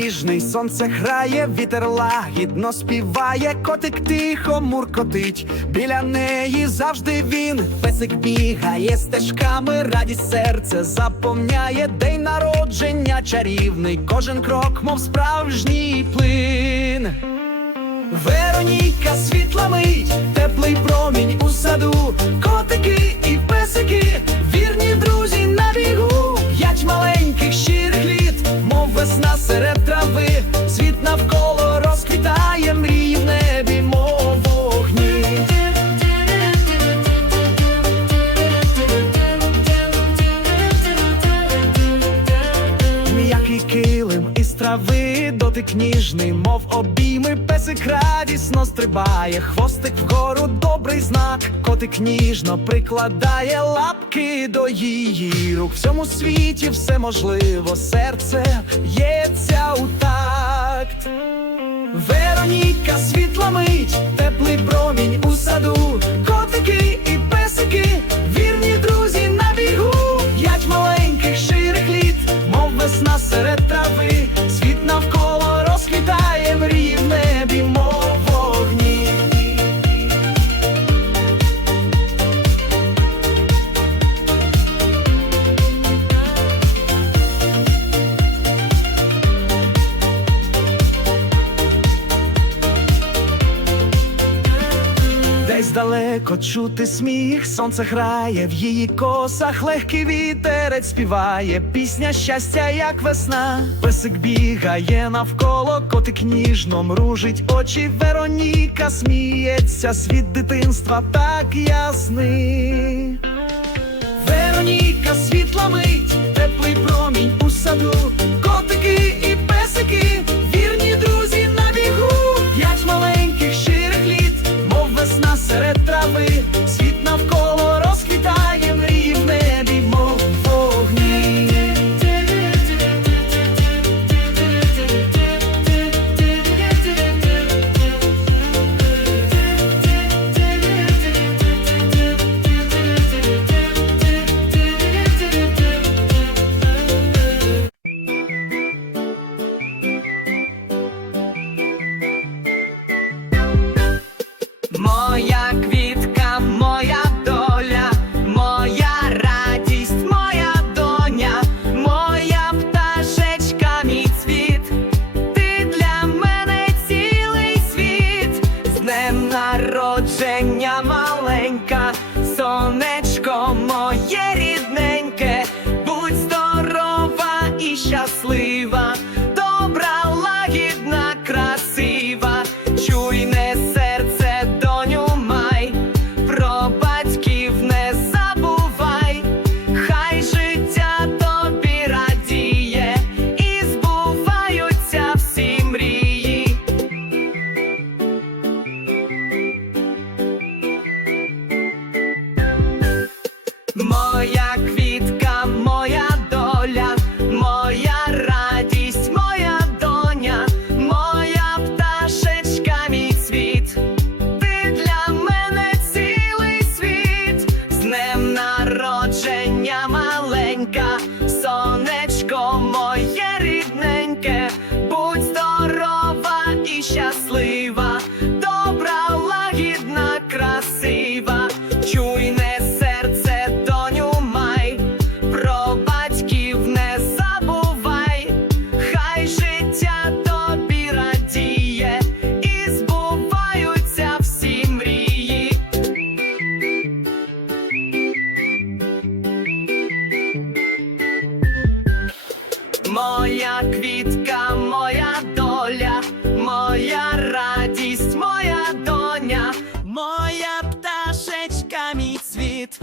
ніжний, сонце грає, вітер лагідно співає, котик тихо муркотить. Біля неї завжди він. Песик бігає стежками, радість серце заповняє день народження чарівний, кожен крок, мов справжній плин. Вероніка світла весна серед трави, світ навколо розквітає, мрії в небі, мов вогні. М'який килим із трави, дотик ніжний, мов обійми, песик радісно стрибає, хвостик вгору, добрий знак, котик ніжно прикладає лапки до її рук. В цьому світі все можливо, серце б'ється у такт. Вероніка світла далеко чути сміх, сонце грає в її косах, легкий вітерець співає, пісня щастя, як весна. Песик бігає навколо, котик ніжно мружить очі. Вероніка сміється, світ дитинства так ясний. Моя квітка, Моя квітка, моя доля, моя радість, моя доня, моя пташечка, мій цвіт.